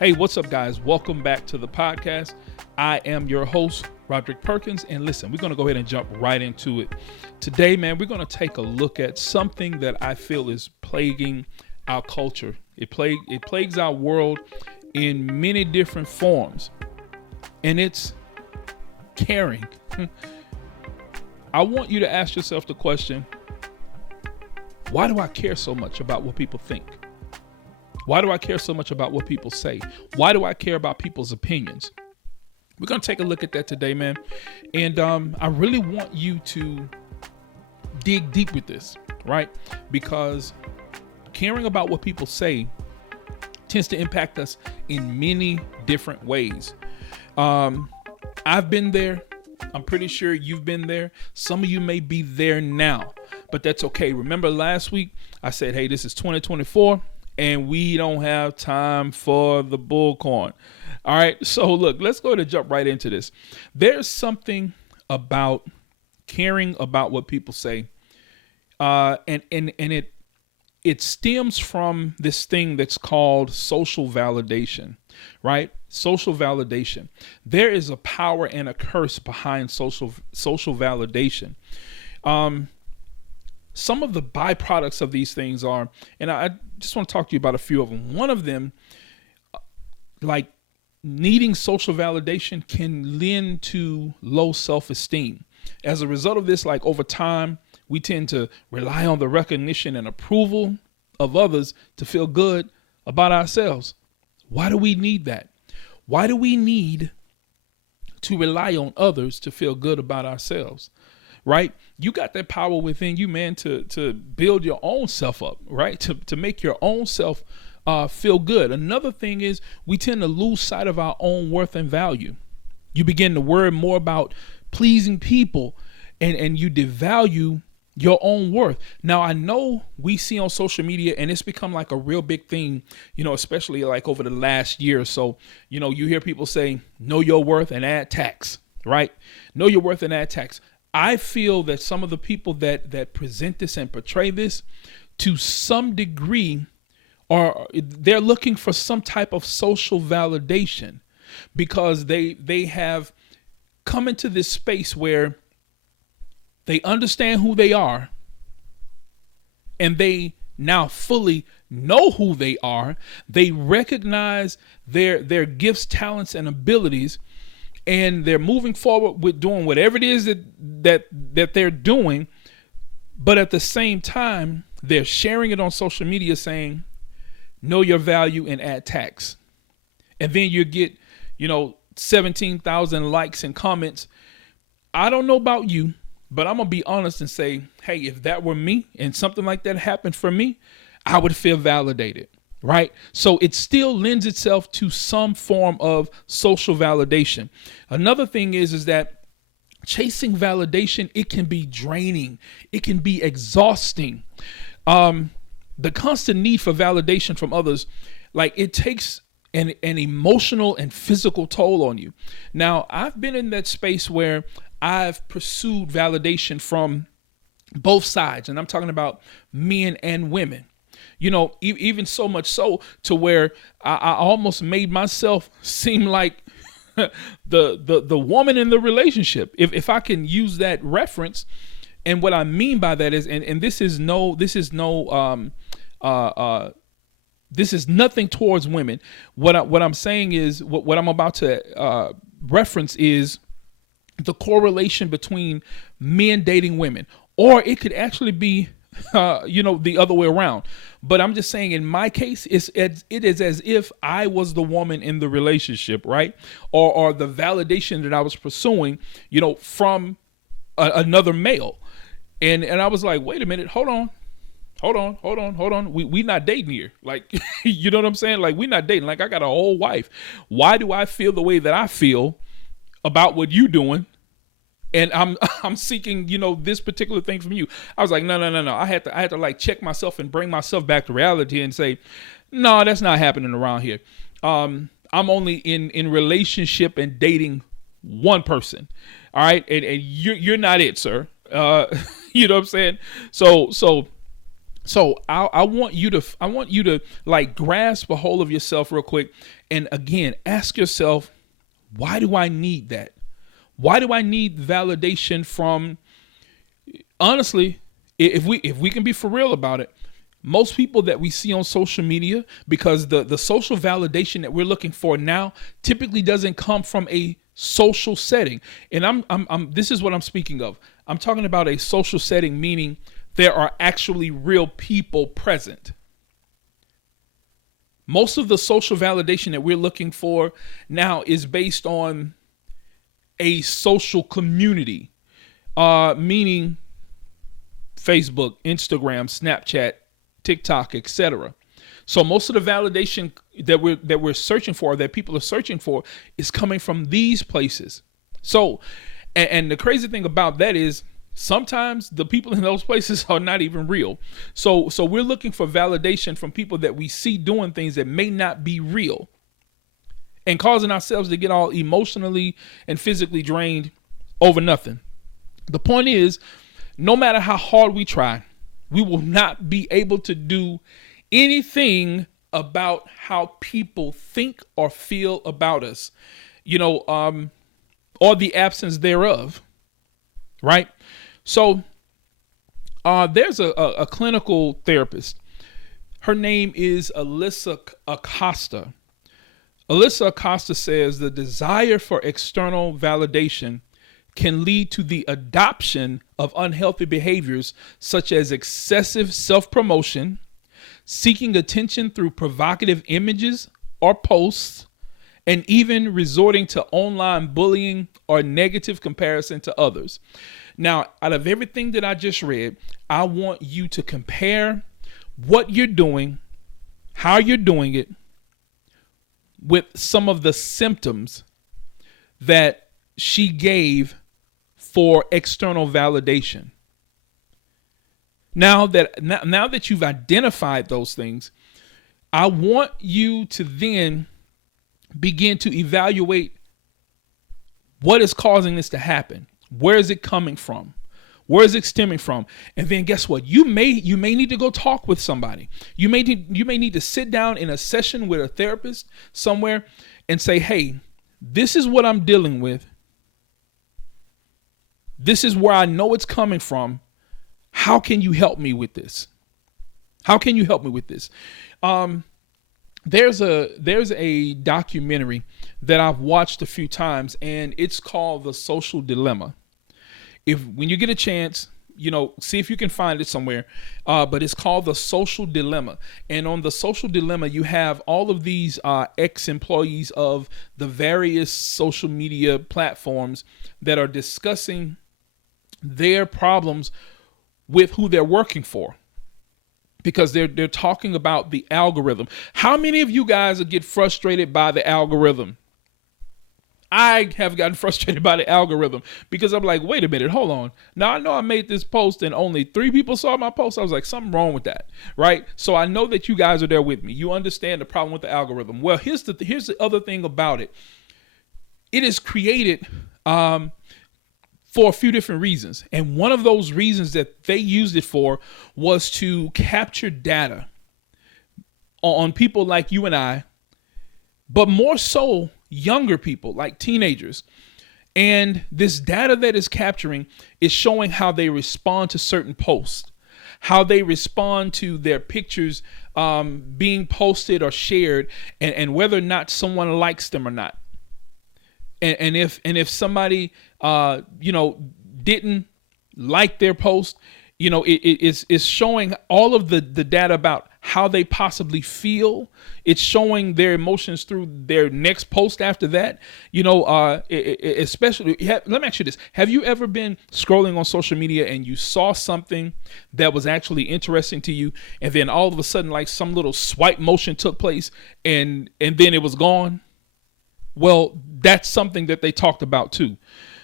Hey, what's up, guys? Welcome back to the podcast. I am your host, Roderick Perkins. And listen, we're going to go ahead and jump right into it. Today, man, we're going to take a look at something that I feel is plaguing our culture. It plagues our world in many different forms. And it's caring. I want you to ask yourself the question, why do I care so much about what people think? Why do I care so much about what people say? Why do I care about people's opinions? We're going to take a look at that today, man. And I really want you to dig deep with this, right? Because caring about what people say tends to impact us in many different ways. I've been there. I'm pretty sure you've been there. Some of you may be there now, but that's okay. Remember last week I said, hey, this is 2024. And we don't have time for the bullcorn. All right. So look, let's go ahead and jump right into this. There's something about caring about what people say. And it stems from this thing that's called social validation, right? Social validation. There is a power and a curse behind social validation. Some of the byproducts of these things are, and I just want to talk to you about a few of them. One of them, like needing social validation, can lend to low self-esteem. As a result of this, like over time, we tend to rely on the recognition and approval of others to feel good about ourselves. Why do we need that? Why do we need to rely on others to feel good about ourselves? Right? You got that power within you, man, to build your own self up, right? To make your own self feel good. Another thing is we tend to lose sight of our own worth and value. You begin to worry more about pleasing people and you devalue your own worth. Now, I know we see on social media, and it's become like a real big thing, especially like over the last year or so, you hear people say, know your worth and add tax, right? Know your worth and add tax. I feel that some of the people that present this and portray this to some degree they're looking for some type of social validation because they have come into this space where they understand who they are and they now fully know who they are. They recognize their gifts, talents, and abilities. And they're moving forward with doing whatever it is that they're doing. But at the same time, they're sharing it on social media saying, know your value and add tax. And then you get, 17,000 likes and comments. I don't know about you, but I'm going to be honest and say, hey, if that were me and something like that happened for me, I would feel validated. Right. So it still lends itself to some form of social validation. Another thing is that chasing validation, it can be draining. It can be exhausting. The constant need for validation from others, like it takes an emotional and physical toll on you. Now, I've been in that space where I've pursued validation from both sides, and I'm talking about men and women. Even so much so to where I almost made myself seem like the woman in the relationship, if I can use that reference. And what I mean by that is, and this is nothing towards women. What I'm saying is what I'm about to reference is the correlation between men dating women, or it could actually be the other way around. But I'm just saying in my case, it is as if I was the woman in the relationship, right? Or the validation that I was pursuing, from another male. And I was like, wait a minute, hold on. We not dating here. Like, you know what I'm saying? Like, we not dating. Like, I got a whole wife. Why do I feel the way that I feel about what you doing? And I'm seeking, this particular thing from you. I was like, no. I had to like check myself and bring myself back to reality and say, no, that's not happening around here. I'm only in relationship and dating one person. All right. And you're not it, sir. You know what I'm saying? So So I want you to like grasp a hold of yourself real quick, and again ask yourself, why do I need that? Why do I need validation from? Honestly, if we can be for real about it, most people that we see on social media, because the social validation that we're looking for now typically doesn't come from a social setting. And I'm this is what I'm speaking of. I'm talking about a social setting, meaning there are actually real people present. Most of the social validation that we're looking for now is based on a social community, meaning Facebook, Instagram, Snapchat, TikTok, etc. So most of the validation that we're searching for, that people are searching for, is coming from these places. So, and the crazy thing about that is sometimes the people in those places are not even real. So we're looking for validation from people that we see doing things that may not be real, and causing ourselves to get all emotionally and physically drained over nothing. The point is, no matter how hard we try, we will not be able to do anything about how people think or feel about us, or the absence thereof. Right? So there's a clinical therapist. Her name is Alyssa Acosta. Alyssa Acosta says the desire for external validation can lead to the adoption of unhealthy behaviors such as excessive self-promotion, seeking attention through provocative images or posts, and even resorting to online bullying or negative comparison to others. Now, out of everything that I just read, I want you to compare what you're doing, how you're doing it, with some of the symptoms that she gave for external validation. Now that you've identified those things, I want you to then begin to evaluate what is causing this to happen. Where is it coming from? Where is it stemming from? And then guess what? You may need to go talk with somebody. You may need to sit down in a session with a therapist somewhere and say, hey, this is what I'm dealing with. This is where I know it's coming from. How can you help me with this? How can you help me with this? There's a documentary that I've watched a few times, and it's called The Social Dilemma. When you get a chance, see if you can find it somewhere. But it's called The Social Dilemma. And on The Social Dilemma, you have all of these ex-employees of the various social media platforms that are discussing their problems with who they're working for, because they're talking about the algorithm. How many of you guys get frustrated by the algorithm? I have gotten frustrated by the algorithm because I'm like, wait a minute, hold on. Now I know I made this post and only 3 people saw my post. I was like, something wrong with that, right? So I know that you guys are there with me. You understand the problem with the algorithm. Well, here's the other thing about it. It is created for a few different reasons. And one of those reasons that they used it for was to capture data on people like you and I, but more so younger people like teenagers. And this data that is capturing is showing how they respond to certain posts, how they respond to their pictures being posted or shared, and whether or not someone likes them or not. And if somebody didn't like their post, it's showing all of the data about how they possibly feel. It's showing their emotions through their next post after that. Especially, let me ask you this. Have you ever been scrolling on social media and you saw something that was actually interesting to you, and then all of a sudden, like, some little swipe motion took place and then it was gone? Well, that's something that they talked about too,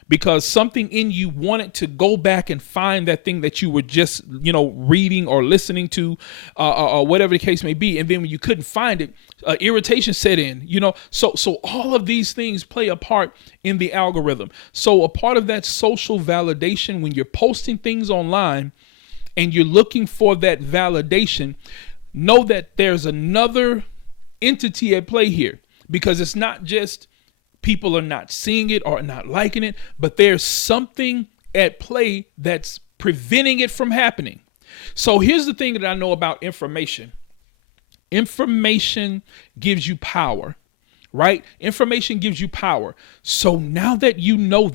because something in you wanted to go back and find that thing that you were just, reading or listening to, or whatever the case may be. And then when you couldn't find it, irritation set in, so all of these things play a part in the algorithm. So a part of that social validation when you're posting things online and you're looking for that validation, know that there's another entity at play here, because it's not just people are not seeing it or not liking it, but there's something at play that's preventing it from happening. So here's the thing that I know about information. Information gives you power, right? Information gives you power. So now that you know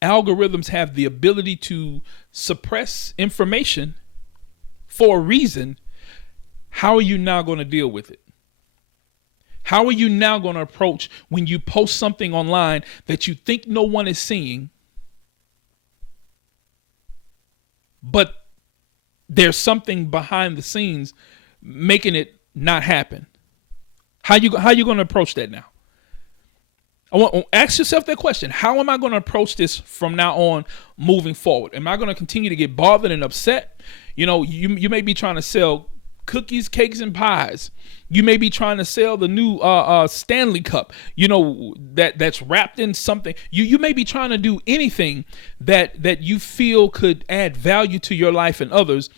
algorithms have the ability to suppress information for a reason, how are you now going to deal with it? How are you now going to approach when you post something online that you think no one is seeing, but there's something behind the scenes making it not happen? How you going to approach that now? Ask yourself that question. How am I going to approach this from now on moving forward? Am I going to continue to get bothered and upset? You may be trying to sell cookies, cakes, and pies. You may be trying to sell the new Stanley Cup, that's wrapped in something. You may be trying to do anything that you feel could add value to your life and others.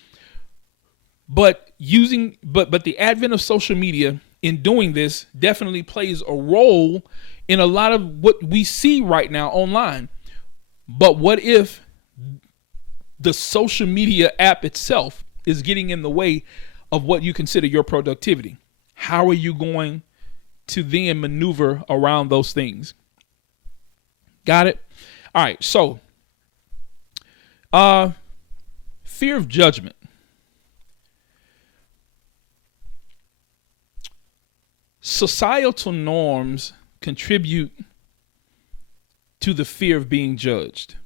But the advent of social media in doing this definitely plays a role in a lot of what we see right now online. But what if the social media app itself is getting in the way of what you consider your productivity? How are you going to then maneuver around those things? Got it? All right. So, fear of judgment. Societal norms contribute to the fear of being judged.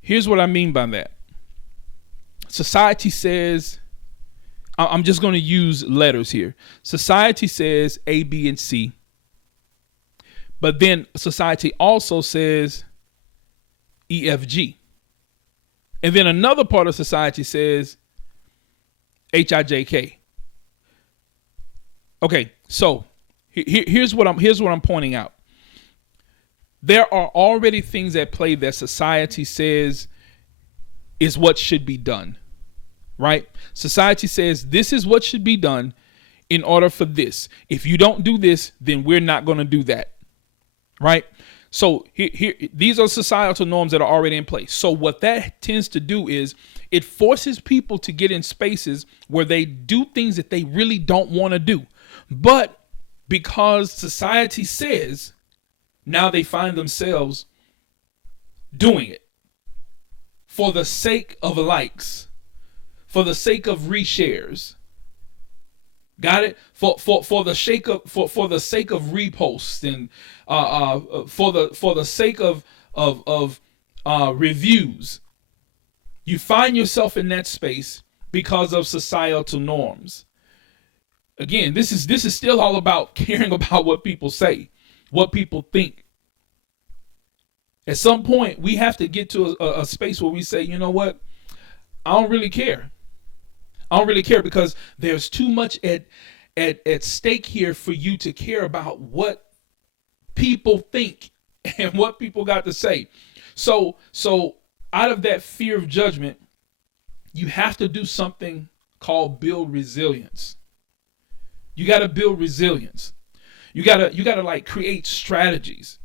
Here's what I mean by that. Society says, I'm just going to use letters here. Society says A, B, and C. But then society also says E, F, G. And then another part of society says H, I, J, K. Okay, so here's what I'm pointing out. There are already things at play that society says is what should be done, right? Society says this is what should be done in order for this. If you don't do this, then we're not going to do that, right? So here, these are societal norms that are already in place. So what that tends to do is it forces people to get in spaces where they do things that they really don't want to do. But because society says, now they find themselves doing it for the sake of likes, for the sake of reshares. Got it? For the sake of for the sake of reposts and for the sake of reviews. You find yourself in that space because of societal norms. Again, this is still all about caring about what people say, what people think. At some point, we have to get to a space where we say, you know what? I don't really care. I don't really care, because there's too much at stake here for you to care about what people think and what people got to say. So out of that fear of judgment, you have to do something called build resilience. You got to build resilience. You got to like create strategies.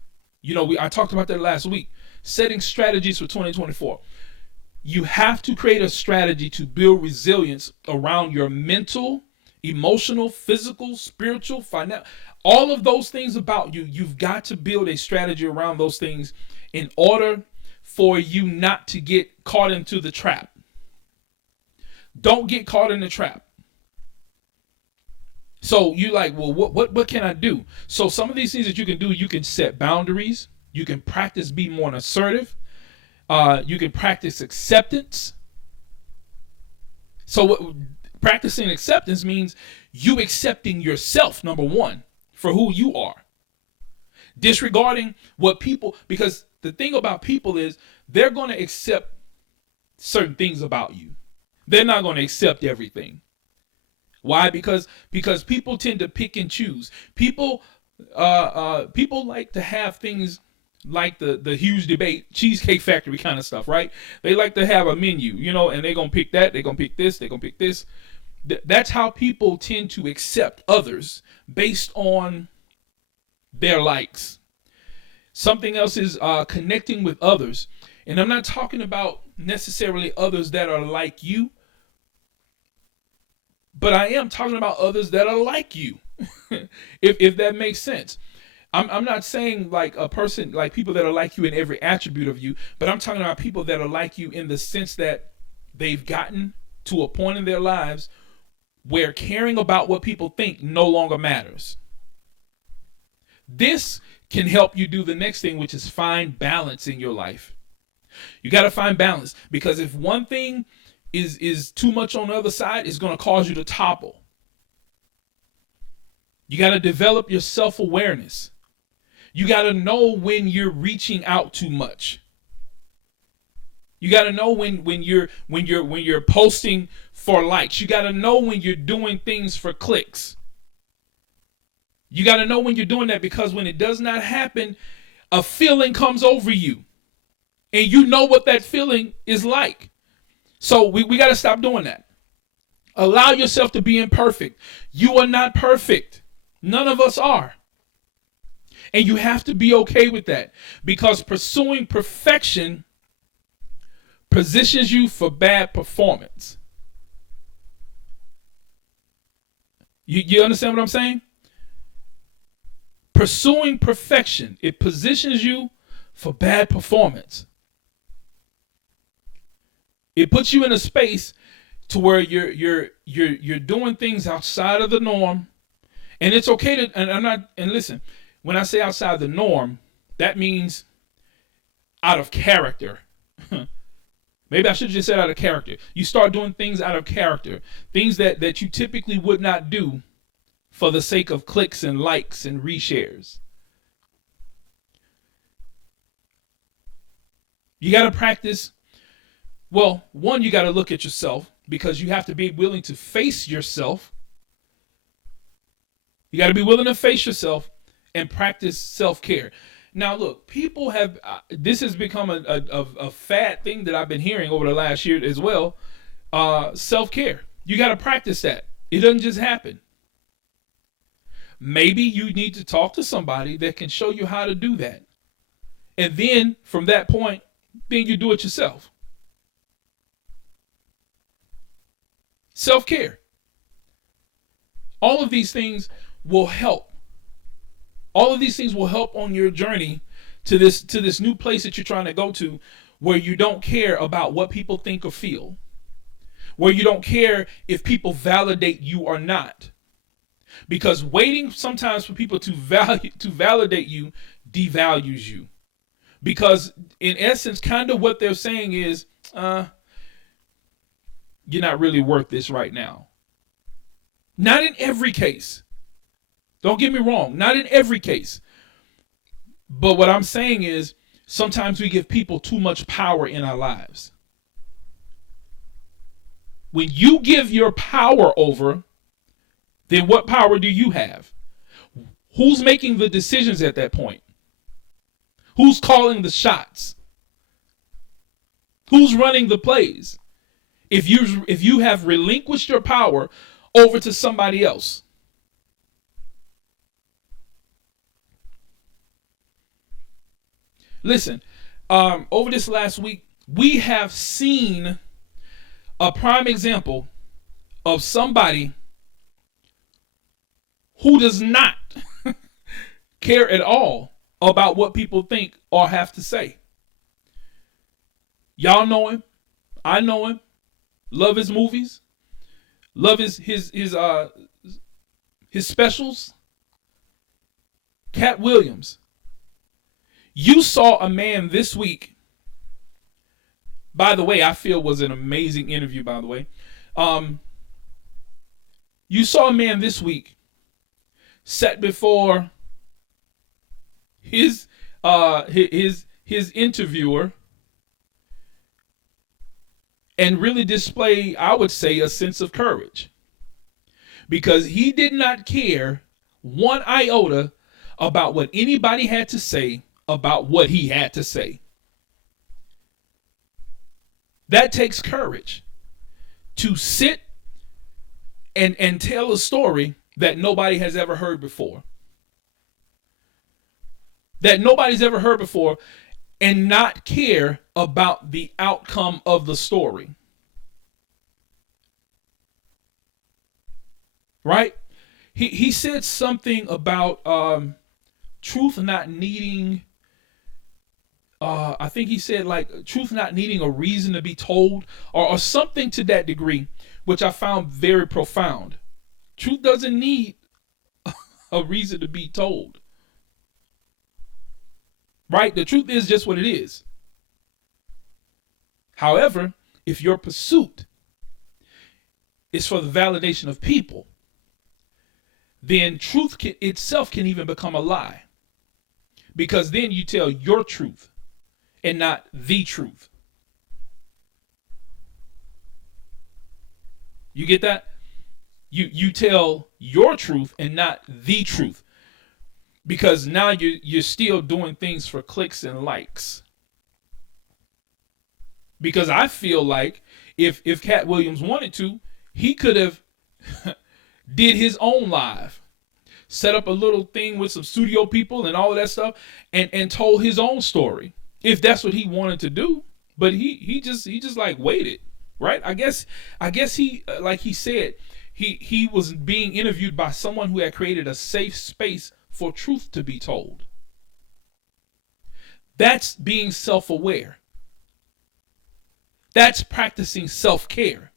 I talked about that last week, setting strategies for 2024. You have to create a strategy to build resilience around your mental, emotional, physical, spiritual, financial, all of those things about you. You've got to build a strategy around those things in order for you not to get caught into the trap. Don't get caught in the trap. So you like, well, what can I do? So some of these things that you can do, you can set boundaries. You can practice being more assertive. You can practice acceptance. So practicing acceptance means you accepting yourself, number one, for who you are. Disregarding what people, because the thing about people is they're going to accept certain things about you. They're not going to accept everything. Why? Because people tend to pick and choose. People like to have things like the huge debate, Cheesecake Factory kind of stuff, right? They like to have a menu, and they're gonna pick that, they're gonna pick this, they're gonna pick this. That's how people tend to accept others, based on their likes. Something else is connecting with others. And I'm not talking about necessarily others that are like you, but I am talking about others that are like you. if that makes sense. I'm not saying like a person, like people that are like you in every attribute of you, but I'm talking about people that are like you in the sense that they've gotten to a point in their lives where caring about what people think no longer matters. This can help you do the next thing, which is find balance in your life. You got to find balance, because if one thing is too much on the other side, it's going to cause you to topple. You got to develop your self-awareness. You got to know when you're reaching out too much. You got to know when you're posting for likes. You got to know when you're doing things for clicks. You got to know when you're doing that, because when it does not happen, a feeling comes over you, and you know what that feeling is like. So we got to stop doing that. Allow yourself to be imperfect. You are not perfect. None of us are. And you have to be okay with that, because pursuing perfection positions you for bad performance. You understand what I'm saying? Pursuing perfection, it positions you for bad performance. It puts you in a space to where you're doing things outside of the norm, and it's okay to. And listen, when I say outside the norm, that means out of character. Maybe I should have just said out of character. You start doing things out of character, things that you typically would not do for the sake of clicks and likes and reshares. You got to practice. Well, one, you got to look at yourself, because you have to be willing to face yourself. You got to be willing to face yourself and practice self-care. Now, look, people have, this has become a fad thing that I've been hearing over the last year as well. Self-care. You got to practice that. It doesn't just happen. Maybe you need to talk to somebody that can show you how to do that. And then from that point, then you do it yourself. Self-care. All of these things will help. All of these things will help on your journey to this new place that you're trying to go to, where you don't care about what people think or feel, where you don't care if people validate you or not. Because waiting sometimes for people to validate you devalues you. Because in essence, kind of what they're saying is, you're not really worth this right now. Not in every case. Don't get me wrong, not in every case. But what I'm saying is, sometimes we give people too much power in our lives. When you give your power over, then what power do you have? Who's making the decisions at that point? Who's calling the shots? Who's running the plays? If you have relinquished your power over to somebody else. Listen, over this last week, we have seen a prime example of somebody who does not care at all about what people think or have to say. Y'all know him. I know him. Love his movies. Love his specials. Cat Williams. You saw a man this week, by the way, I feel was an amazing interview, by the way. You saw a man this week sat before his interviewer and really display, I would say, a sense of courage, because he did not care one iota about what anybody had to say about what he had to say. That takes courage to sit and tell a story that nobody has ever heard before. That nobody's ever heard before, and not care about the outcome of the story. Right? He said something about truth not needing, I think he said like truth not needing a reason to be told, or something to that degree, which I found very profound. Truth doesn't need a reason to be told. Right? The truth is just what it is. However, if your pursuit is for the validation of people, then truth itself can even become a lie. Because then you tell your truth and not the truth. You get that? You tell your truth and not the truth. Because now you're still doing things for clicks and likes. Because I feel like if Cat Williams wanted to, he could have did his own live, set up a little thing with some studio people and all of that stuff, and told his own story, if that's what he wanted to do. But he just like waited, right? I guess he, like he said, he was being interviewed by someone who had created a safe space for truth to be told. That's being self-aware. That's practicing self-care.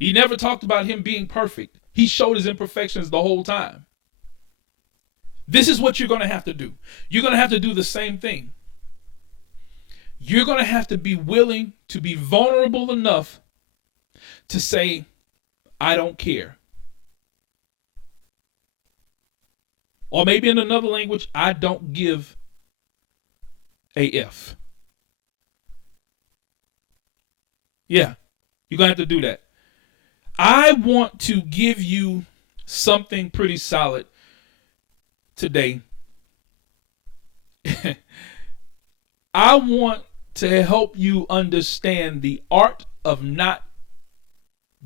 He never talked about him being perfect. He showed his imperfections the whole time. This is what you're going to have to do. You're going to have to do the same thing. You're going to have to be willing to be vulnerable enough to say, I don't care. Or maybe in another language, I don't give a F. Yeah, you're going to have to do that. I want to give you something pretty solid today. I want to help you understand the art of not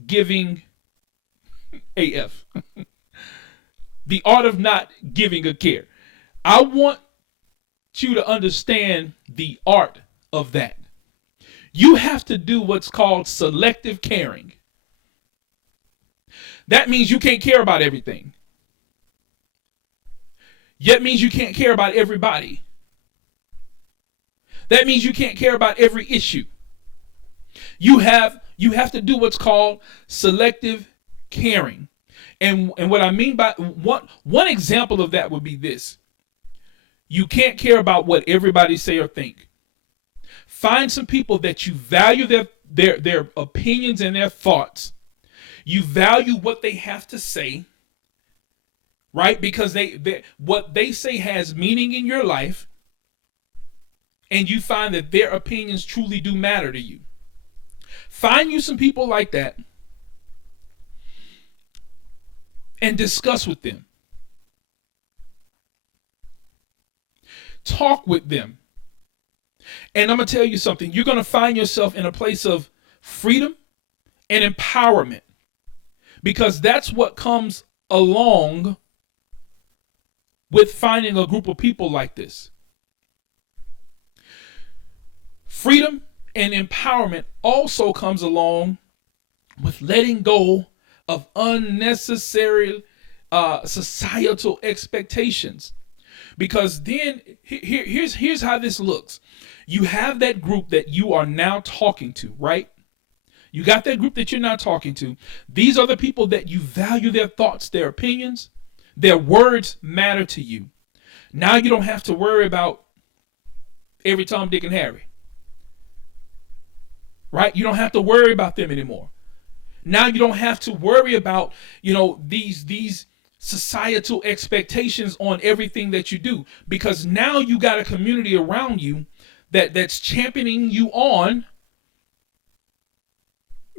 giving AF. The art of not giving a care. I want you to understand the art of that. You have to do what's called selective caring. That means you can't care about everything. Yet means you can't care about everybody. That means you can't care about every issue. You have to do what's called selective caring. And what I mean by one example of that would be this. You can't care about what everybody say or think. Find some people that you value their opinions and their thoughts. You value what they have to say, right? Because they what they say has meaning in your life, and you find that their opinions truly do matter to you. Find you some people like that and discuss with them. Talk with them. And I'm going to tell you something. You're going to find yourself in a place of freedom and empowerment, because that's what comes along with finding a group of people like this. Freedom and empowerment also comes along with letting go of unnecessary societal expectations. Because then here's how this looks. You have that group that you are now talking to, right? You got that group that you're now talking to. These are the people that you value their thoughts, their opinions, their words matter to you. Now you don't have to worry about every Tom, Dick, and Harry. Right? You don't have to worry about them anymore. Now you don't have to worry about, these societal expectations on everything that you do, because now you got a community around you that's championing you on,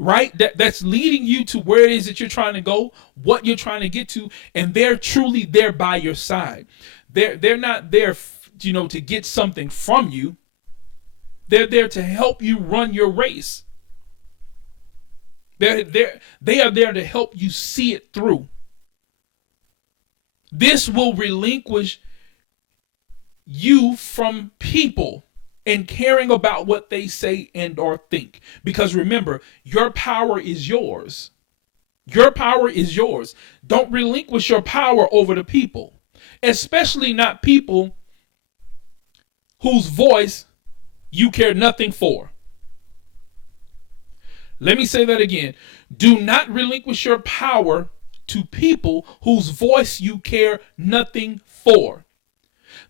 right? That's leading you to where it is that you're trying to go, what you're trying to get to, and they're truly there by your side. They're not there, to get something from you. They're there to help you run your race. They are there to help you see it through. This will relinquish you from people and caring about what they say and or think. Because remember, your power is yours. Your power is yours. Don't relinquish your power over to people, especially not people whose voice you care nothing for. Let me say that again. Do not relinquish your power to people whose voice you care nothing for.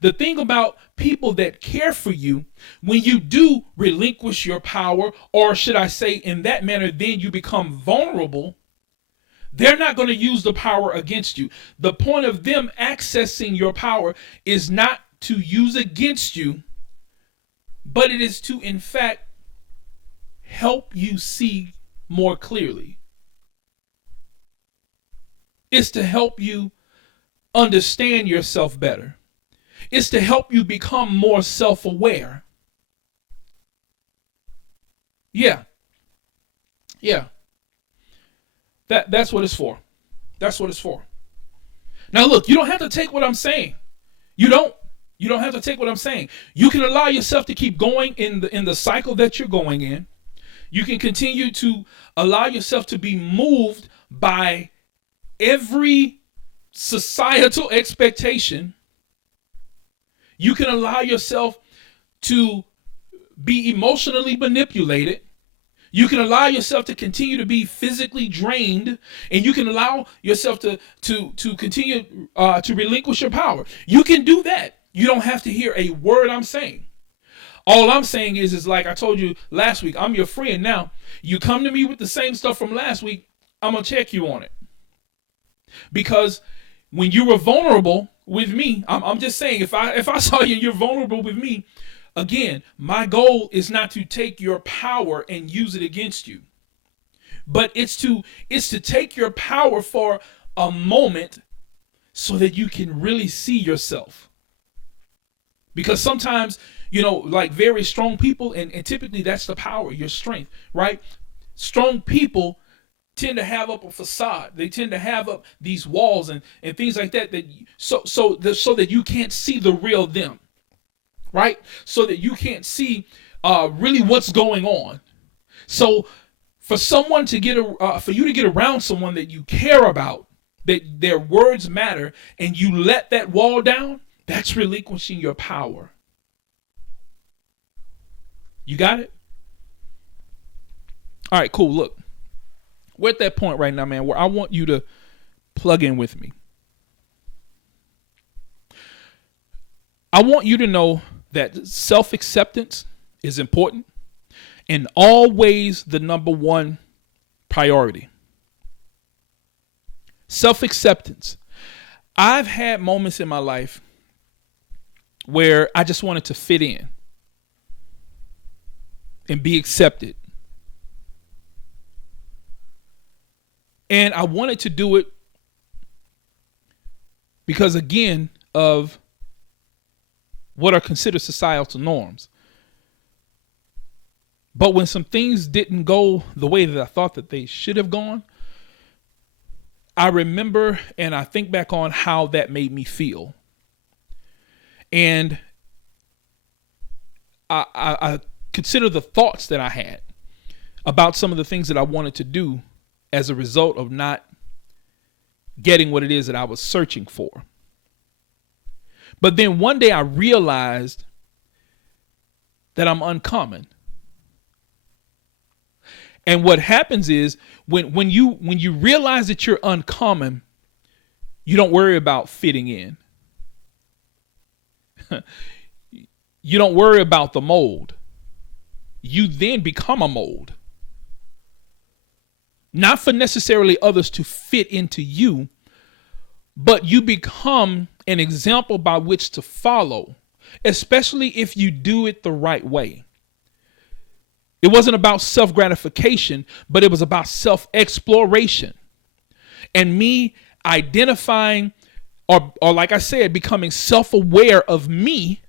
The thing about people that care for you, when you do relinquish your power, or should I say in that manner, then you become vulnerable, they're not going to use the power against you. The point of them accessing your power is not to use against you, but it is to, in fact, help you see more clearly. It's to help you understand yourself better. It's to help you become more self-aware. Yeah. That's what it's for. That's what it's for. Now look, you don't have to take what I'm saying. You don't have to take what I'm saying. You can allow yourself to keep going in the cycle that you're going in. You can continue to allow yourself to be moved by every societal expectation. You can allow yourself to be emotionally manipulated. You can allow yourself to continue to be physically drained, and you can allow yourself to continue to relinquish your power. You can do that. You don't have to hear a word I'm saying. All I'm saying is like I told you last week, I'm your friend now. You come to me with the same stuff from last week, I'm going to check you on it. Because when you were vulnerable with me, I'm just saying, if I saw you're vulnerable with me, again, my goal is not to take your power and use it against you. But it's to take your power for a moment so that you can really see yourself. Because sometimes, like very strong people, and typically that's the power, your strength, right? Strong people tend to have up a facade. They tend to have up these walls and things like that, so that you can't see the real them, right? So that you can't see really what's going on. So for someone to for you to get around someone that you care about, that their words matter, and you let that wall down, that's relinquishing your power. You got it? All right, cool. Look, we're at that point right now, man, where I want you to plug in with me. I want you to know that self-acceptance is important and always the number one priority. Self-acceptance. I've had moments in my life where I just wanted to fit in and be accepted. And I wanted to do it because, again, of what are considered societal norms. But when some things didn't go the way that I thought that they should have gone, I remember and I think back on how that made me feel. And I consider the thoughts that I had about some of the things that I wanted to do as a result of not getting what it is that I was searching for. But then one day I realized that I'm uncommon. And what happens is when you realize that you're uncommon, you don't worry about fitting in. You don't worry about the mold. You then become a mold. Not for necessarily others to fit into you, but you become an example by which to follow, especially if you do it the right way. It wasn't about self-gratification, but it was about self-exploration and me identifying or like I said, becoming self-aware of me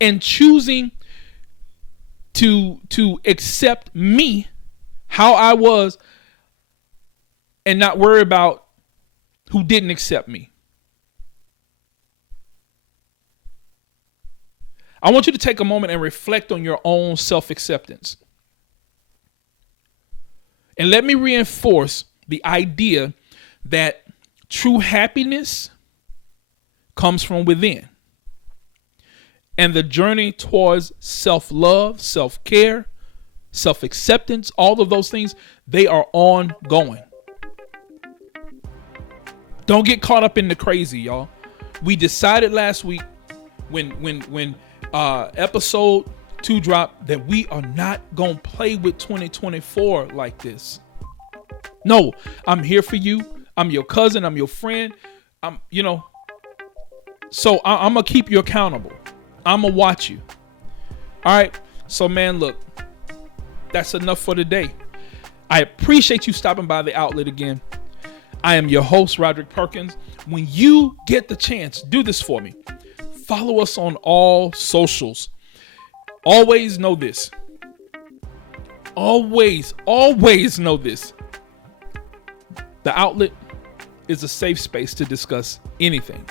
and choosing to accept me how I was and not worry about who didn't accept me. I want you to take a moment and reflect on your own self-acceptance. And let me reinforce the idea that true happiness comes from within. And the journey towards self-love, self-care, self-acceptance, all of those things, they are ongoing. Don't get caught up in the crazy, y'all. We decided last week when episode 2 dropped that we are not gonna play with 2024 like this. No, I'm here for you. I'm your cousin. I'm your friend. So I'm gonna keep you accountable. I'm gonna watch you. All right. So man, look, that's enough for today. I appreciate you stopping by the outlet again. I am your host, Roderick Perkins. When you get the chance, do this for me. Follow us on all socials. Always know this. Always know this. The outlet is a safe space to discuss anything.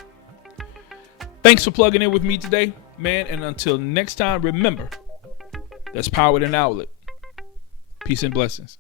Thanks for plugging in with me today, man. And until next time, remember, there's power in an outlet. Peace and blessings.